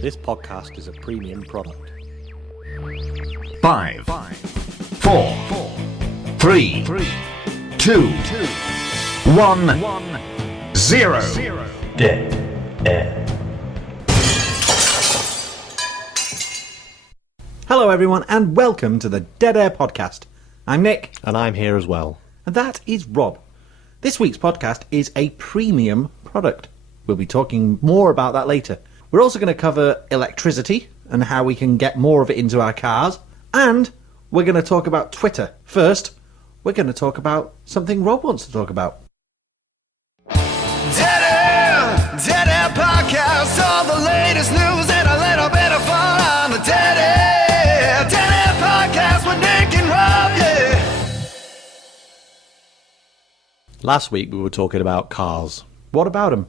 This podcast is a premium product. 5, 4, 3, 2, 1, 0. Dead air. Hello everyone and welcome to the Dead Air Podcast. I'm Nick. And I'm here as well. And that is Rob. This week's podcast is a premium product. We'll be talking more about that later. We're also going to cover electricity and how we can get more of it into our cars. And we're going to talk about Twitter. First, we're going to talk about something Rob wants to talk about. Dead Air Podcast, all the latest news and a little bit of fun on the Dead Air Podcast with Nick and Rob, yeah. Last week we were talking about cars, What about him?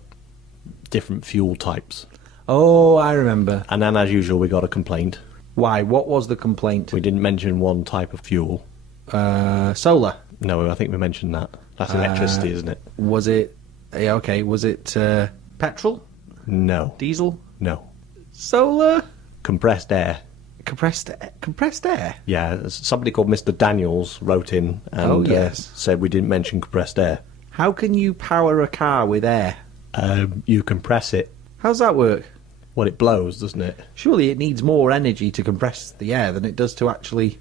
different fuel types. Oh, I remember. And then, as usual, we got a complaint. Why? What was the complaint? We didn't mention one type of fuel. Solar. No, I think we mentioned that. That's electricity, isn't it? Was it... Yeah, okay. Was it petrol? No. Diesel? No. Solar? Compressed air. Compressed air? Yeah, somebody called Mr. Daniels wrote in and Oh, yes. said we didn't mention compressed air. How can you power a car with air? You compress it. How's that work? Well, it blows, doesn't it? Surely it needs more energy to compress the air than it does to actually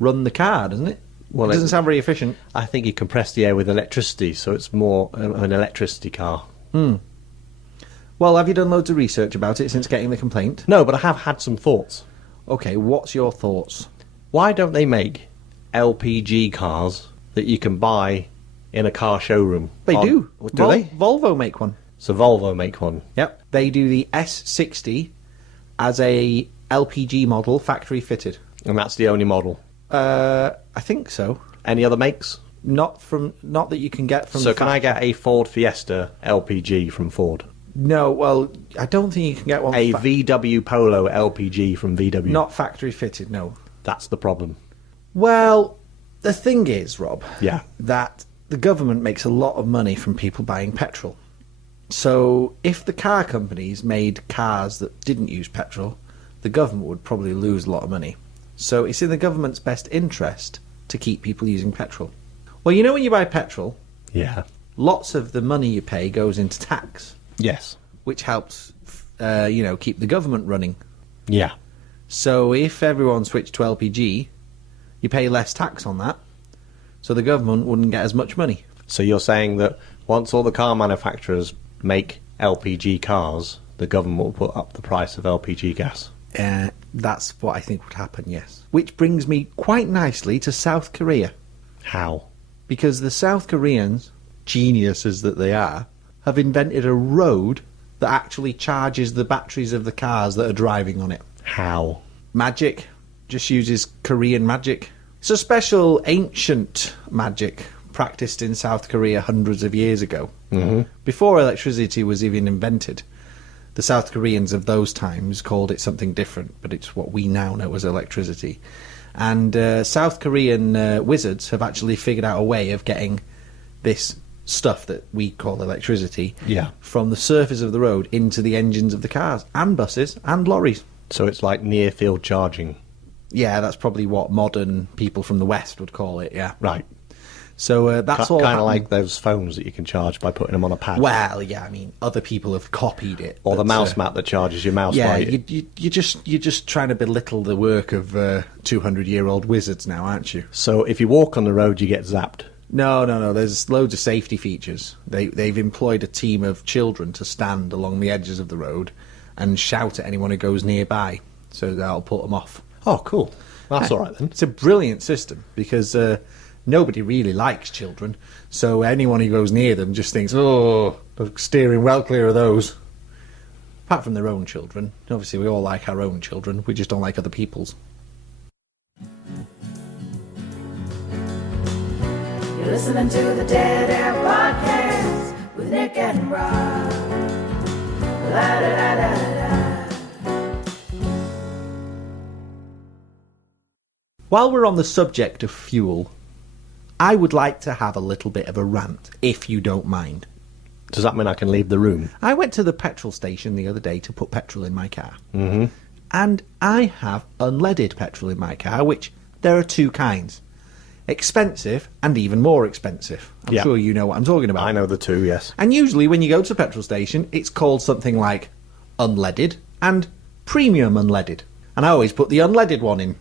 run the car, doesn't it? Well, it doesn't sound very efficient. I think you compress the air with electricity, so it's more an electricity car. Well, have you done loads of research about it since getting the complaint? No, but I have had some thoughts. Okay, what's your thoughts? Why don't they make LPG cars that you can buy in a car showroom? They do. Do they? Volvo make one. So Volvo make one. Yep. They do the S60 as a LPG model, factory fitted. And that's the only model. I think so. Any other makes? Not that you can get from. So the can I factory. get a Ford Fiesta LPG from Ford? No. Well, I don't think you can get one. A VW Polo LPG from VW? Not factory fitted. No. That's the problem. Well, the thing is, Rob, Yeah. that the government makes a lot of money from people buying petrol. So if the car companies made cars that didn't use petrol, the government would probably lose a lot of money. So it's in the government's best interest to keep people using petrol. Well, you know when you buy petrol, Yeah. lots of the money you pay goes into tax, Yes. which helps, keep the government running. Yeah. So if everyone switched to LPG, you pay less tax on that, so the government wouldn't get as much money. So you're saying that once all the car manufacturers make LPG cars, the government will put up the price of LPG gas? That's what I think would happen, yes. Which brings me quite nicely to South Korea. How? Because the South Koreans, geniuses that they are, have invented a road that actually charges the batteries of the cars that are driving on it. How? Magic. Just uses Korean magic. It's a special ancient magic practiced in South Korea hundreds of years ago. Mm-hmm. Before electricity was even invented. The South Koreans of those times called it something different, but it's what we now know as electricity. And South Korean wizards have actually figured out a way of getting this stuff that we call electricity from the surface of the road into the engines of the cars and buses and lorries. So it's like near field charging. Yeah, that's probably what modern people from the West would call it, yeah. Right. So that's all kind of happened. like those phones that you can charge by putting them on a pad. Well, yeah, I mean, other people have copied it. Or the but, mouse mat that charges your mouse. Yeah, by you're just trying to belittle the work of 200-year-old wizards now, aren't you? So if you walk on the road, you get zapped. No. There's loads of safety features. They've employed a team of children to stand along the edges of the road and shout at anyone who goes nearby, so that'll put them off. Oh, cool. That's all right then. It's a brilliant system because nobody really likes children, so anyone who goes near them just thinks, oh, they're steering well clear of those. Apart from their own children. Obviously, we all like our own children. We just don't like other people's. You're listening to the Dead Air Podcast with Nick and Rob. La da da da da. While we're on the subject of fuel, I would like to have a little bit of a rant, if you don't mind. Does that mean I can leave the room? I went to the petrol station the other day to put petrol in my car. Mm-hmm. And I have unleaded petrol in my car, which there are two kinds. Expensive and even more expensive. I'm Yeah. sure you know what I'm talking about. I know the two, yes. And usually when you go to the petrol station, it's called something like unleaded and premium unleaded. And I always put the unleaded one in.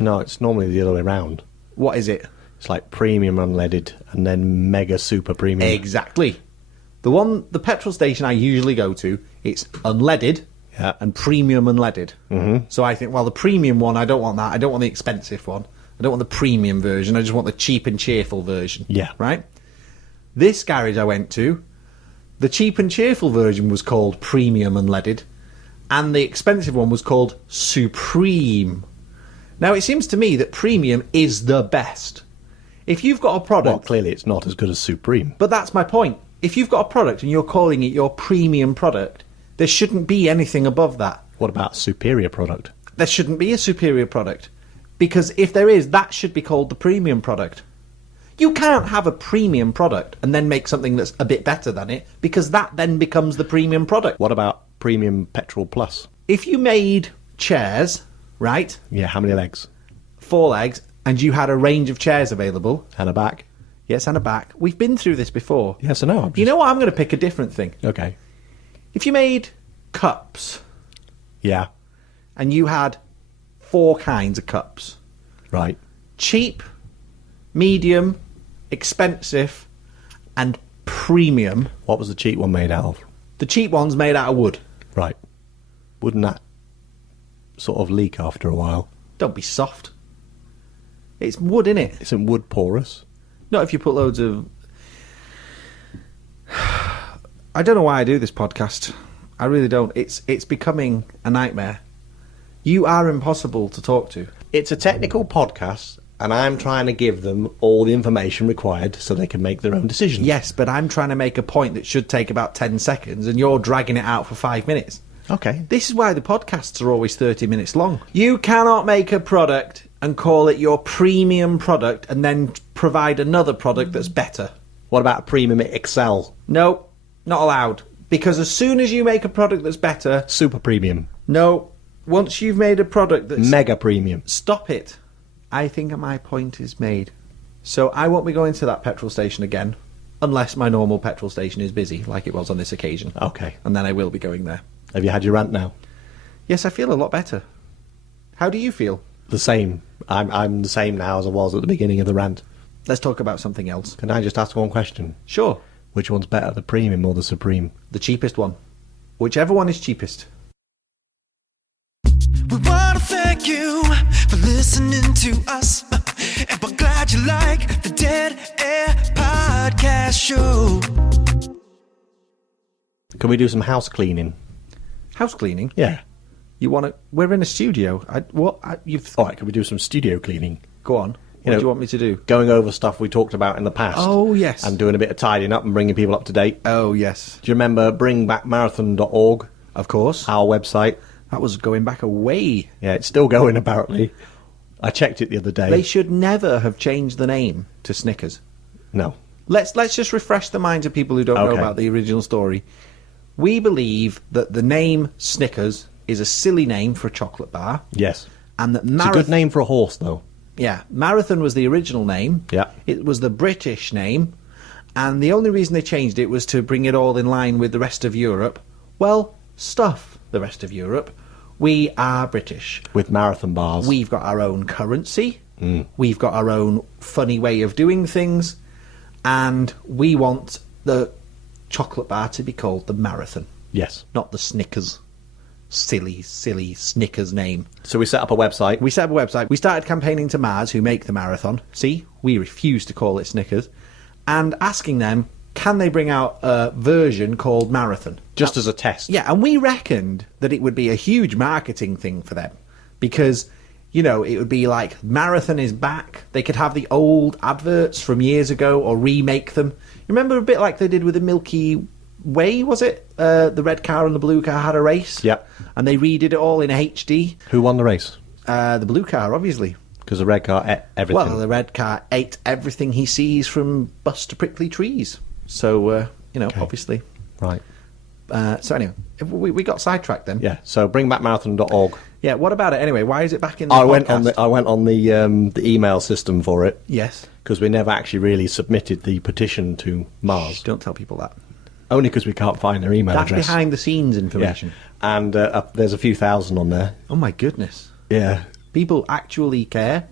No, it's normally the other way round. What is it? It's like premium unleaded and then mega super premium. Exactly. The petrol station I usually go to, it's unleaded Yeah. and premium unleaded. Mm-hmm. So I think, well, the premium one, I don't want that. I don't want the expensive one. I don't want the premium version. I just want the cheap and cheerful version. Yeah. Right? This garage I went to, the cheap and cheerful version was called premium unleaded, and the expensive one was called supreme. Now, it seems to me that premium is the best. If you've got a product... Well, clearly it's not as good as Supreme. But that's my point. If you've got a product and you're calling it your premium product, there shouldn't be anything above that. What about superior product? There shouldn't be a superior product. Because if there is, that should be called the premium product. You can't have a premium product and then make something that's a bit better than it, because that then becomes the premium product. What about Premium Petrol Plus? If you made chairs, right, Yeah, how many legs? 4 legs, and you had a range of chairs available, And a back? yes, and a back, we've been through this before. Yes or no? You know what? I'm going to pick a different thing. Okay. If you made cups, Yeah, and you had 4 kinds of cups, right. cheap, medium, expensive, and premium. What was the cheap one made out of? The cheap one's made out of wood. Right. Wouldn't that sort of leak after a while? Don't be soft. It's wood, innit? Isn't wood porous? Not if you put loads of... I don't know why I do this podcast. I really don't. It's becoming a nightmare. You are impossible to talk to. It's a technical podcast, and I'm trying to give them all the information required so they can make their own decisions. Yes, but I'm trying to make a point that should take about 10 seconds, and you're dragging it out for 5 minutes. Okay. This is why the podcasts are always 30 minutes long. You cannot make a product and call it your premium product and then provide another product that's better. What about Premium Excel? No, not allowed. Because as soon as you make a product that's better, Super Premium? no, once you've made a product that's... Mega Premium? Stop it. I think my point is made. So I won't be going to that petrol station again, unless my normal petrol station is busy, like it was on this occasion. Okay. And then I will be going there. Have you had your rant now? Yes, I feel a lot better. How do you feel? The same. I'm the same now as I was at the beginning of the rant. Let's talk about something else. Can I just ask one question? Sure. Which one's better, the Premium or the Supreme? The cheapest one. Whichever one is cheapest. We want to thank you for listening to us. And we're glad you like the Dead Air Podcast Show. Can we do some house cleaning? House cleaning? Yeah. You want to... We're in a studio. You've... All right, can we do some studio cleaning? Go on. What know- do you want me to do? Going over stuff we talked about in the past. Oh, yes. And doing a bit of tidying up and bringing people up to date. Oh, yes. Do you remember bringbackmarathon.org, Of course. our website? That was going back a way. Yeah, it's still going apparently. I checked it the other day. They should never have changed the name to Snickers. No. Let's just refresh the minds of people who don't know Okay. about the original story. We believe that the name Snickers is a silly name for a chocolate bar, Yes. and that It's a good name for a horse, though. Yeah, Marathon was the original name. Yeah. It was the British name, and the only reason they changed it was to bring it all in line with the rest of Europe. Well, stuff the rest of Europe. We are British. With marathon bars. We've got our own currency. We've got our own funny way of doing things, and we want the chocolate bar to be called the Marathon, Yes. not the Snickers. Silly Snickers name. So we set up a website. We set up a website. We started campaigning to Mars, who make the Marathon. See, we refuse to call it Snickers. And asking them, can they bring out a version called Marathon? Just as a test. Yeah, and we reckoned that it would be a huge marketing thing for them. Because, you know, it would be like, Marathon is back. They could have the old adverts from years ago or remake them. You remember a bit like they did with the Milky Way, was it? The red car and the blue car had a race. Yep. And they redid it all in HD. Who won the race? The blue car, obviously. Because the red car ate everything. Well, the red car ate everything he sees from bus to prickly trees. So obviously. Right. So anyway, we got sidetracked then. Yeah. So bringbackmarathon.org. Yeah. What about it anyway? Why is it back in the I podcast? went on the email system for it Yes. because we never actually really submitted the petition to Mars. Don't tell people that. Only because we can't find their email That's address. behind the scenes Yeah. information. And there's a few thousand on there. Oh my goodness. Yeah. People actually care.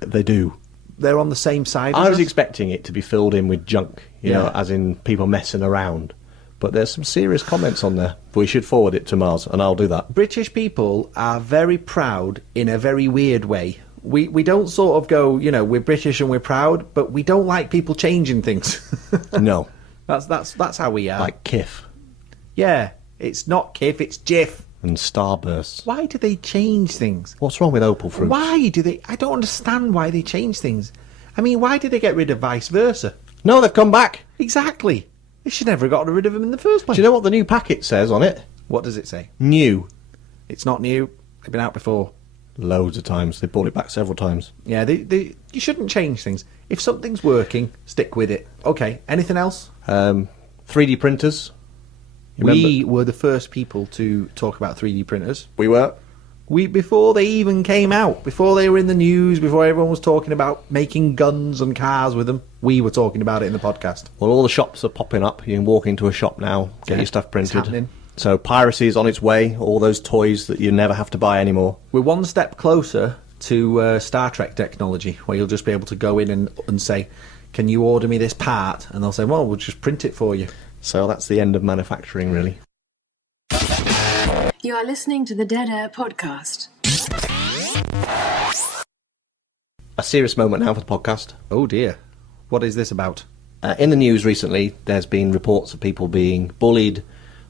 They do. They're on the same side. I as was us. expecting it to be filled in with junk, Yeah. as in people messing around. But there's some serious comments on there. We should forward it to Mars, and I'll do that. British people are very proud in a very weird way. We don't sort of go, we're British and we're proud, but we don't like people changing things. No. That's how we are. Like KIF Yeah, it's not KIF, it's JIF. and Starbursts. Why do they change things? What's wrong with Opal Fruits? Why do they? I don't understand why they change things. I mean, why did they get rid of vice versa? No, they've come back. Exactly. They should never have gotten rid of them in the first place. Do you know what the new packet says on it? What does it say? New. It's not new. They've been out before. Loads of times. They brought it back several times. Yeah, you shouldn't change things. If something's working, stick with it. Okay, anything else? 3D printers. You We remember- were the first people to talk about 3D printers. We were. Before they even came out, before they were in the news, before everyone was talking about making guns and cars with them, we were talking about it in the podcast. Well, all the shops are popping up. You can walk into a shop now, get Yeah, your stuff it's printed. happening. So piracy is on its way. All those toys that you never have to buy anymore. We're one step closer to Star Trek technology, where you'll just be able to go in and say, "Can you order me this part?" And they'll say, "Well, we'll just print it for you." So that's the end of manufacturing, really. You are listening to the Dead Air Podcast. A serious moment now for the podcast. Oh dear, what is this about? In the news recently, there's been reports of people being bullied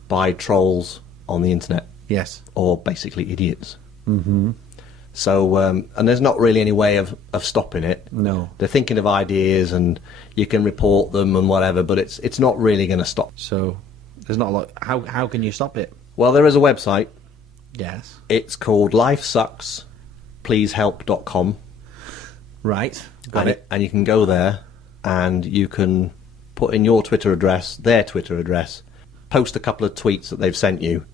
by trolls on the internet, Yes. or basically idiots. Mm-hmm. So, and there's not really any way of stopping it. No. They're thinking of ideas, and you can report them and whatever, but it's not really going to stop. So there's not a lot. How can you stop it? Well, there is a website. Yes. It's called lifesuckspleasehelp.com. Right. Got it. And you can go there and you can put in your Twitter address, their Twitter address, post a couple of tweets that they've sent you,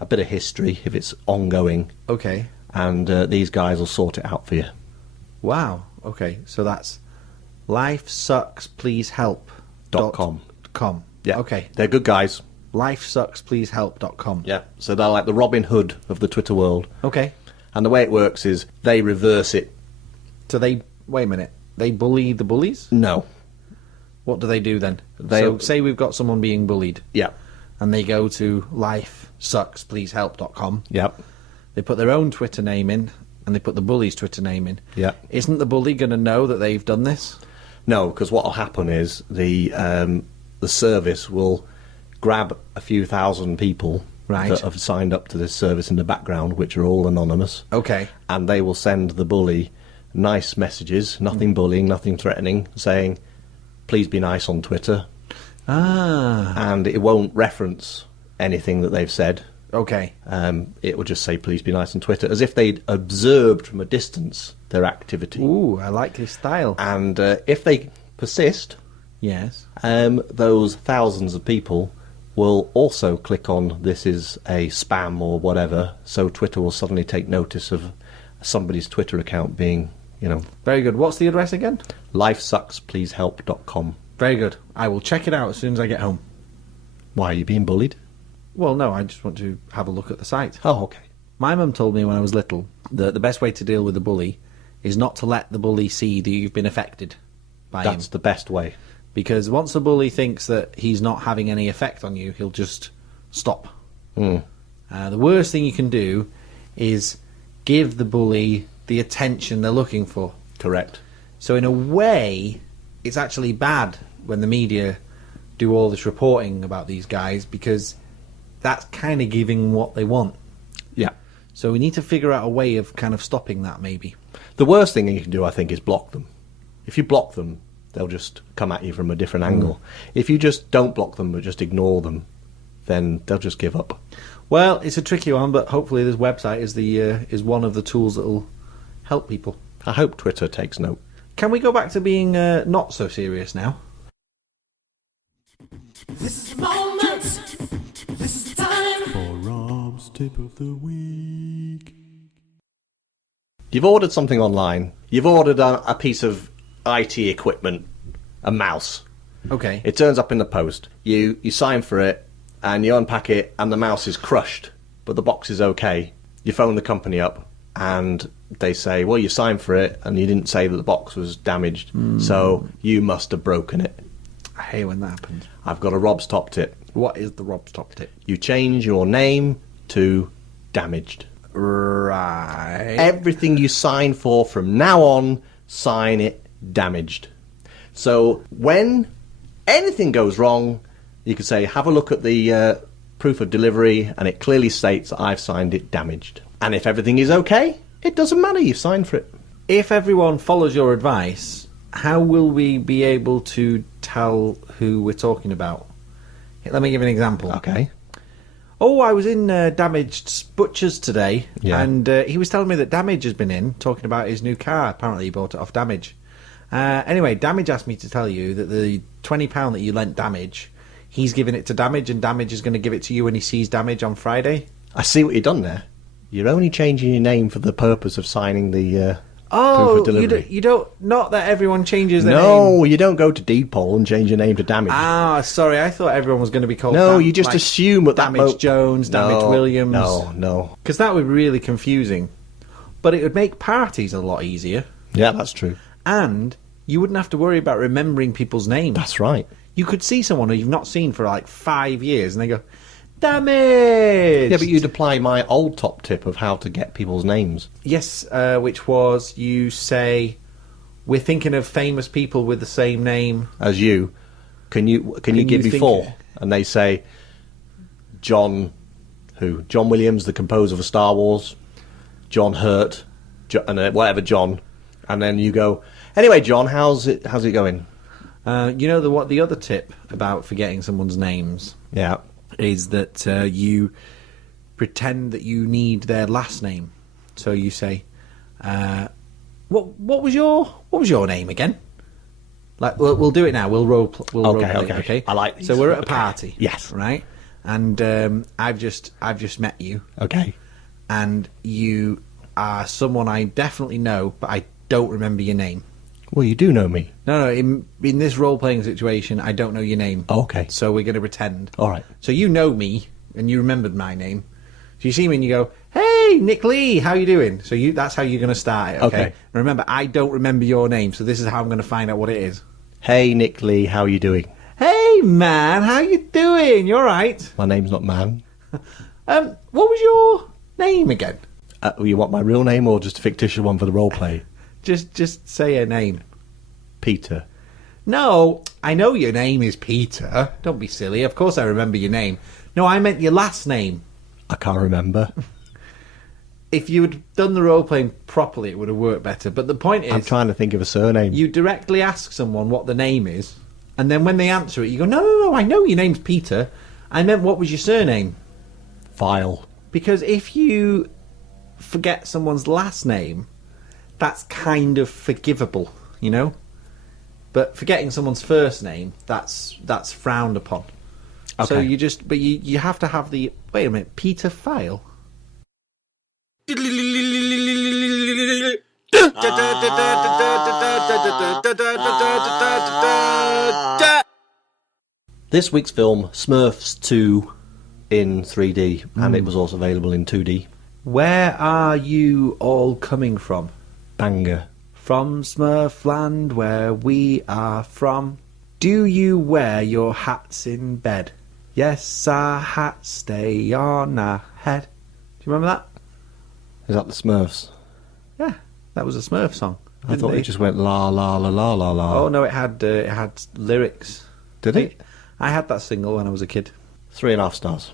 a bit of history if it's ongoing, Okay. and these guys will sort it out for you. Wow. Okay. So that's lifesuckspleasehelp.com. .com. Yeah. Okay. They're good guys. Lifesuckspleasehelp.com. Yeah. So they're like the Robin Hood of the Twitter world. Okay. And the way it works is they reverse it. So they wait a minute. They bully the bullies? No. What do they do then? They- So say we've got someone being bullied, Yeah. and they go to lifesuckspleasehelp.com. Yep. They put their own Twitter name in, and they put the bully's Twitter name in. Yeah. Isn't the bully going to know that they've done this? No, because what will happen is the service will grab a few thousand people Right. that have signed up to this service in the background, which are all anonymous, Okay. and they will send the bully nice messages, nothing bullying, nothing threatening, saying, please be nice on Twitter, Ah. and it won't reference anything that they've said. Okay. It will just say, please be nice on Twitter, as if they'd observed from a distance their activity. Ooh, I like his style. And if they persist, Yes. those thousands of people will also click on this is a spam or whatever, so Twitter will suddenly take notice of somebody's Twitter account being, Very good. What's the address again? lifesuckspleasehelp.com. Very good. I will check it out as soon as I get home. Why, are you being bullied? Well, no, I just want to have a look at the site. Oh, okay. My mum told me when I was little that the best way to deal with a bully is not to let the bully see that you've been affected by him. That's the best way. Because once a bully thinks that he's not having any effect on you, he'll just stop. Mm. The worst thing you can do is give the bully the attention they're looking for. Correct. So in a way, it's actually bad when the media do all this reporting about these guys, because that's kind of giving what they want. Yeah. So we need to figure out a way of kind of stopping that, maybe. The worst thing you can do, I think, is block them. If you block them, they'll just come at you from a different angle. If you just don't block them but just ignore them, then they'll just give up. Well, it's a tricky one, but hopefully this website is one of the tools that will help people. I hope Twitter takes note. Can we go back to being not so serious now? This is tip of the week. You've ordered something online. You've ordered a piece of IT equipment, a mouse. Okay. It turns up in the post. You sign for it, and you unpack it, and the mouse is crushed, but the box is okay. You phone the company up, and they say, well, you signed for it, and you didn't say that the box was damaged, so you must have broken it. I hate when that happens. I've got a Rob's top tip. What is the Rob's top tip? You change your name to damaged. Right. Everything you sign for from now on, sign it damaged. So when anything goes wrong, you can say, have a look at the proof of delivery, and it clearly states that I've signed it damaged. And if everything is okay, it doesn't matter, you've signed for it. If everyone follows your advice, how will we be able to tell who we're talking about? Let me give an example. Okay. Oh, I was in Damaged's Butcher's today, Yeah. and he was telling me that Damage has been in, talking about his new car. Apparently he bought it off Damage. Anyway, Damage asked me to tell you that the £20 that you lent Damage, he's giving it to Damage, and Damage is going to give it to you when he sees Damage on Friday. I see what you've done there. You're only changing your name for the purpose of signing the proof Oh, of delivery. you don't. Not that everyone changes their name. No, you don't go to Deedpoll and change your name to Damage. Ah, sorry. I thought everyone was going to be called. No, you just assume at that Damage Jones, Damage No, Williams. No. Because that would be really confusing. But it would make parties a lot easier, Yeah, that's true. and you wouldn't have to worry about remembering people's names. That's right. You could see someone who you've not seen for like 5 years, and they go, Damage! Yeah, but you'd apply my old top tip of how to get people's names. Yes, which was you say, we're thinking of famous people with the same name. As you, can you give you me think- 4? And they say, John Williams, the composer of Star Wars, John Hurt, and whatever John, and then you go, anyway, John, how's it going? You know what the other tip about forgetting someone's names Yeah. is that you pretend that you need their last name. So you say, "What was your name again?" Like we'll do it now. We'll role play. Okay. I like these. So we're at a Okay. party. Yes. Right. And I've just met you, Okay. and you are someone I definitely know, but I don't remember your name. Well, you do know me. No. In this role playing situation, I don't know your name. Okay. So we're going to pretend. All right. So you know me, and you remembered my name. So you see me and you go, "Hey, Nick Lee, how you doing?" So that's how you're going to start it, okay? Okay. And remember, I don't remember your name, so this is how I'm going to find out what it is. Hey, Nick Lee, how are you doing? Hey, man, how you doing? You all right? My name's not Man. What was your name again? You want my real name or just a fictitious one for the role play? Just say a name. Peter. No, I know your name is Peter. Don't be silly. Of course I remember your name. No, I meant your last name. I can't remember. If you had done the role playing properly, it would have worked better. But the point is, I'm trying to think of a surname. you directly ask someone what the name is, and then when they answer it, you go, no, I know your name's Peter. I meant, what was your surname? File. Because if you forget someone's last name, that's kind of forgivable, you know? But forgetting someone's first name, that's frowned upon. So Okay. you have to have the, wait a minute, Peter File? This week's film, Smurfs 2 in 3D, and it was also available in 2D. Where are you all coming from? Banger. From Smurfland, where we are from. Do you wear your hats in bed? Yes, our hats stay on our head. Do you remember that? Is that the Smurfs? Yeah, that was a Smurf song. I didn't thought they? it just went la la la la la la. Oh no, it had lyrics. Did it? I had that single when I was a kid. 3.5 stars.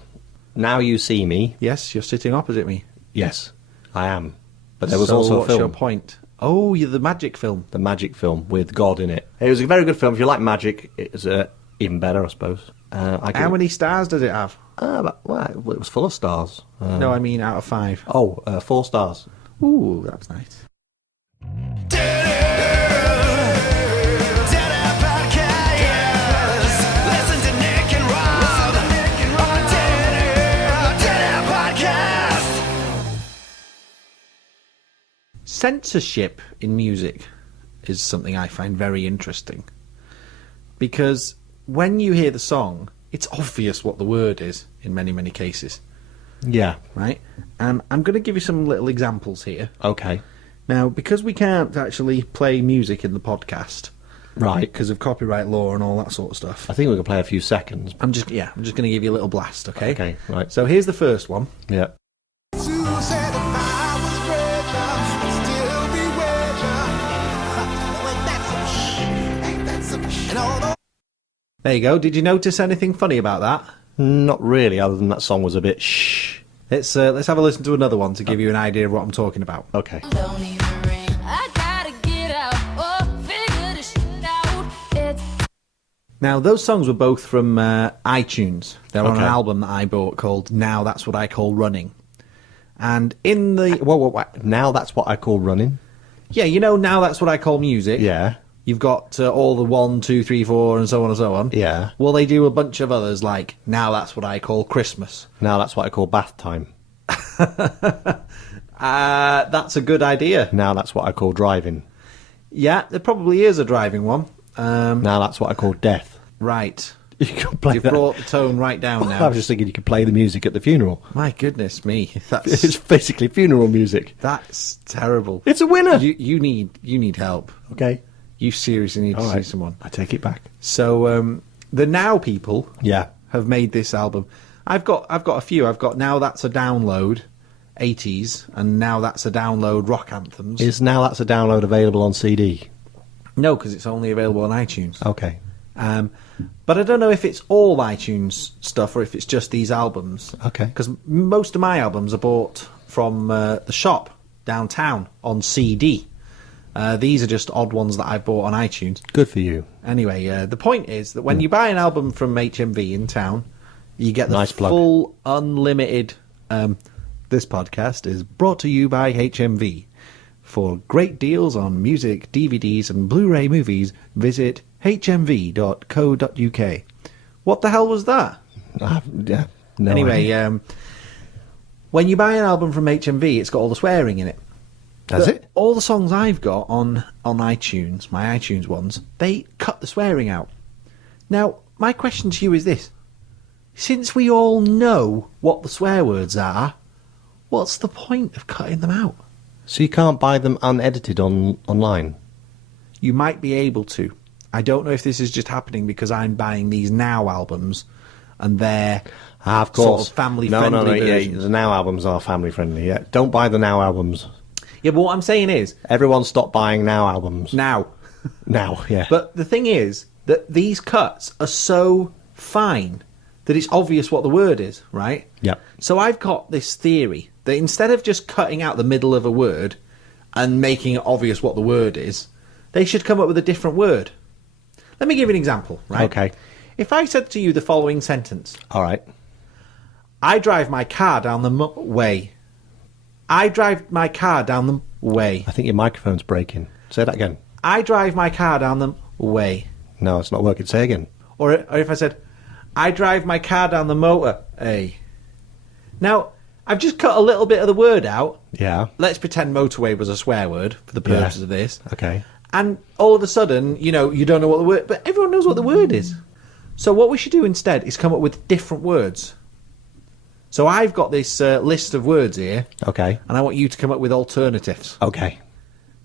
Now You See Me. Yes, you're sitting opposite me. Yes, I am. But there was So also a what's film. your point? Oh, you're the magic film. The magic film with God in it. It was a very good film. If you like magic, it was even better, I suppose. How many stars does it have? Well, it was full of stars. No, I mean out of 5. 4 stars. Ooh, that's nice. Listen to Nick and Rob on Dead Air Podcast. censorship in music is something I find very interesting. Because when you hear the song, it's obvious what the word is in many, many cases, Yeah. right? And I'm going to give you some little examples here. Okay. Now, because we can't actually play music in the podcast, Right. because of copyright law and all that sort of stuff, I think we can play a few seconds. I'm just going to give you a little blast, okay? Okay, right. So here's the first one. Yeah. There you go. Did you notice anything funny about that? Not really, other than that song was a bit shh. Let's have a listen to another one to give you an idea of what I'm talking about. Okay. Don't even ring. I gotta get out. Oh, figure this shit out. It's Now, those songs were both from iTunes. They're on an Okay. album that I bought called Now That's What I Call Running. And in the... Whoa. Now that's what I call running. Yeah, you know Now That's What I Call Music? Yeah. You've got all the 1, 2, 3, 4, and so on and so on. Yeah. Well, they do a bunch of others like Now That's What I Call Christmas. Now that's what I call bath time. That's a good idea. Now that's what I call driving. Yeah, there probably is a driving one. Now that's what I call death. Right. You can play You've that. brought the tone right down I now. was just thinking you could play the music at the funeral. My goodness me. It's That's basically funeral music. that's terrible. It's a winner. You need help. Okay. You seriously need to All see right. someone. I take it back. So the Now people Yeah. have made this album. I've got a few. I've got Now That's a Download 80s and Now That's a Download rock anthems. Is Now That's a Download available on CD? No, because it's only available on iTunes. Okay. But I don't know if it's all iTunes stuff or if it's just these albums. Okay. Because most of my albums are bought from the shop downtown on CD. These are just odd ones that I've bought on iTunes. Good for you. Anyway, the point is that when you buy an album from HMV in town, you get the Nice plug. full unlimited... this podcast is brought to you by HMV. For great deals on music, DVDs and Blu-ray movies, visit hmv.co.uk. What the hell was that? Yeah. No Anyway, idea. when you buy an album from HMV, it's got all the swearing in it. Does But it? All the songs I've got on iTunes, my iTunes ones, they cut the swearing out. Now, my question to you is this. Since we all know what the swear words are, what's the point of cutting them out? So you can't buy them unedited online? You might be able to. I don't know if this is just happening because I'm buying these Now albums and they're Of sort course. of family-friendly No, yeah, versions. the Now albums are family friendly, yeah. Don't buy the Now albums. Yeah, but what I'm saying is, Everyone stop buying Now albums. now. Now, yeah. But the thing is that these cuts are so fine that it's obvious what the word is, right? Yep. So I've got this theory that instead of just cutting out the middle of a word and making it obvious what the word is, they should come up with a different word. Let me give you an example, right? Okay. If I said to you the following sentence, All right. I drive my car down the way. I drive my car down the way. I think your microphone's breaking. Say that again. I drive my car down the way. No, it's not working. Say again. Or if I said, I drive my car down the motor. Now, I've just cut a little bit of the word out. Yeah. Let's pretend motorway was a swear word for the purposes of this. Okay. And all of a sudden, you don't know what the word... But everyone knows what the word is. So what we should do instead is come up with different words. So I've got this list of words here, Okay. and I want you to come up with alternatives. Okay.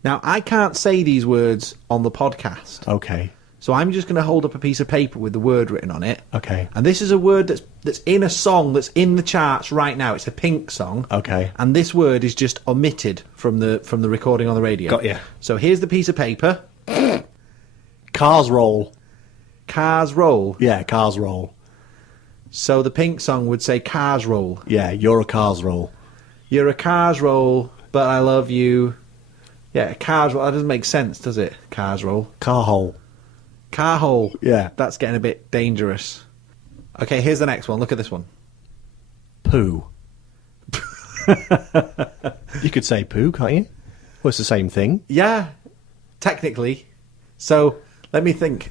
Now, I can't say these words on the podcast. Okay. So I'm just going to hold up a piece of paper with the word written on it. Okay. And this is a word that's in a song that's in the charts right now. It's a Pink song. Okay. And this word is just omitted from the recording on the radio. Got ya. So here's the piece of paper. Cars roll. Cars roll. Yeah, cars roll. So the Pink song would say cars roll. Yeah, you're a cars roll. You're a cars roll, but I love you. Yeah, cars roll. That doesn't make sense, does it? Cars roll. Car hole. Car hole. Yeah. That's getting a bit dangerous. Okay, here's the next one. Look at this one. Poo. You could say poo, can't you? Well, it's the same thing. Yeah, technically. So let me think.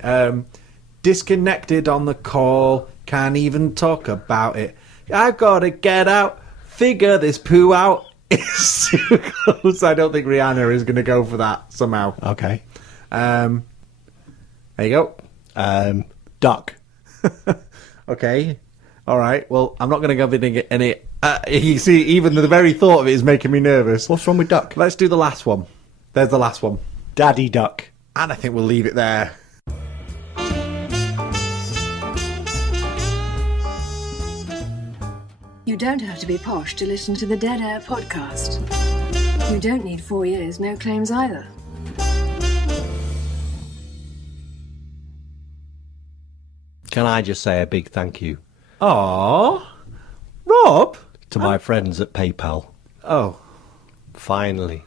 Disconnected on the call. Can't even talk about it. I've got to get out. Figure this poo out. It's too close. I don't think Rihanna is going to go for that somehow. Okay. There you go. Duck. Okay. All right. Well, I'm not going to go with any. You see, even the very thought of it is making me nervous. What's wrong with duck? Let's do the last one. There's the last one. Daddy duck. And I think we'll leave it there. You don't have to be posh to listen to the Dead Air podcast. You don't need 4 years, no claims either. Can I just say a big thank you Aww. Rob? to my friends at PayPal? Oh. Finally.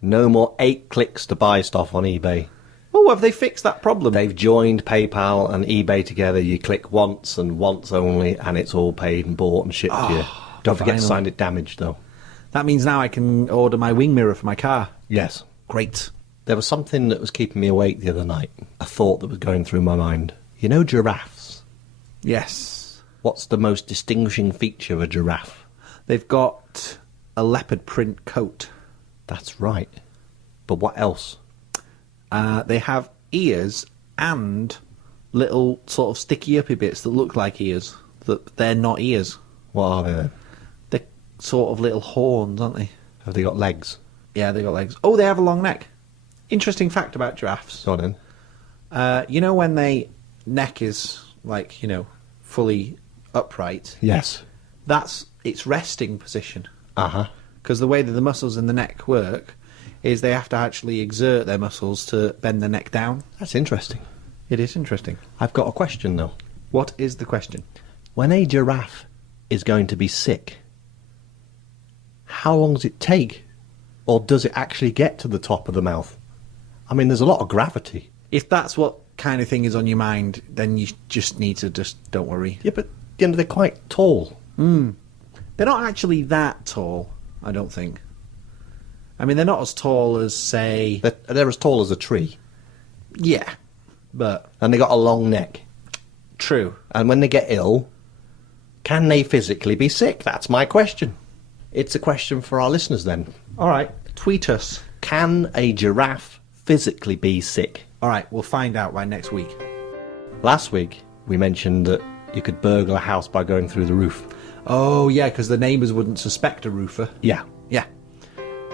No more 8 clicks to buy stuff on eBay. Oh, have they fixed that problem? They've joined PayPal and eBay together. You click once and once only, and it's all paid and bought and shipped to you. Don't forget to finally. sign it damaged, though. That means now I can order my wing mirror for my car. Yes. Great. There was something that was keeping me awake the other night. A thought that was going through my mind. You know giraffes? Yes. What's the most distinguishing feature of a giraffe? They've got a leopard print coat. That's right. But what else? They have ears and little sort of sticky uppy bits that look like ears. That they're not ears. What are they then? They're sort of little horns, aren't they? Have they got legs? Yeah, they got legs. Oh, they have a long neck. Interesting fact about giraffes. Go on then. You know when their neck is like, fully upright? Yes. That's its resting position. Uh-huh. Because the way that the muscles in the neck work is they have to actually exert their muscles to bend the neck down. That's interesting. It is interesting. I've got a question, though. What is the question? When a giraffe is going to be sick, how long does it take? Or does it actually get to the top of the mouth? I mean, there's a lot of gravity. If that's what kind of thing is on your mind, then you just need to just don't worry. Yeah, but they're quite tall. They're not actually that tall, I don't think. I mean, they're not as tall as, say... They're as tall as a tree. Yeah, but... And they got a long neck. True. And when they get ill, can they physically be sick? That's my question. It's a question for our listeners then. All right, tweet us. Can a giraffe physically be sick? All right, we'll find out by next week. Last week, we mentioned that you could burgle a house by going through the roof. Oh, yeah, because the neighbours wouldn't suspect a roofer. Yeah. Yeah.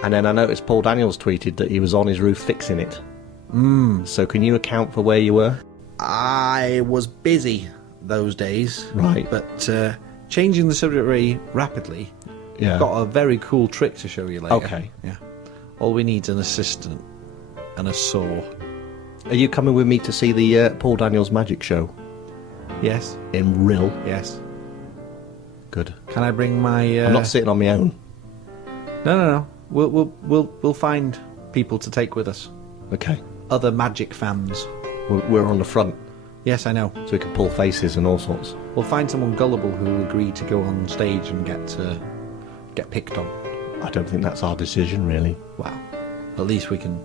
And then I noticed Paul Daniels tweeted that he was on his roof fixing it. So can you account for where you were? I was busy those days. Right. But changing the subject very rapidly, Yeah. I've got a very cool trick to show you later. Okay. Yeah. All we need is an assistant and a saw. Are you coming with me to see the Paul Daniels magic show Yes. in Rill? Yes. Good. Can I bring my... I'm not sitting on my own. No. We'll find people to take with us. Okay. Other magic fans. We're on the front, Yes, I know. so we can pull faces and all sorts. We'll find someone gullible who will agree to go on stage and get picked on. I don't think that's our decision, really. Wow. At least we can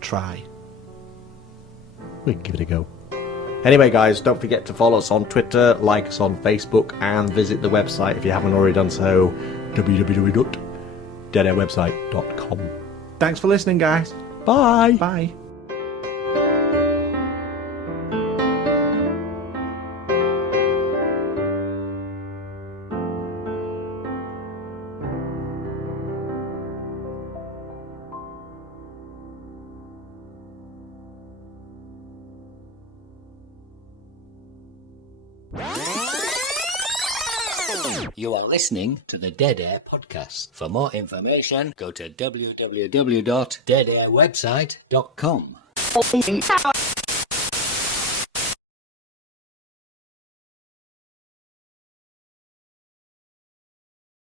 try. We can give it a go. Anyway, guys, don't forget to follow us on Twitter, like us on Facebook, and visit the website if you haven't already done so, www.deadairwebsite.com. Thanks for listening, guys. Bye! Bye. You are listening to the Dead Air Podcast. For more information, go to www.deadairwebsite.com.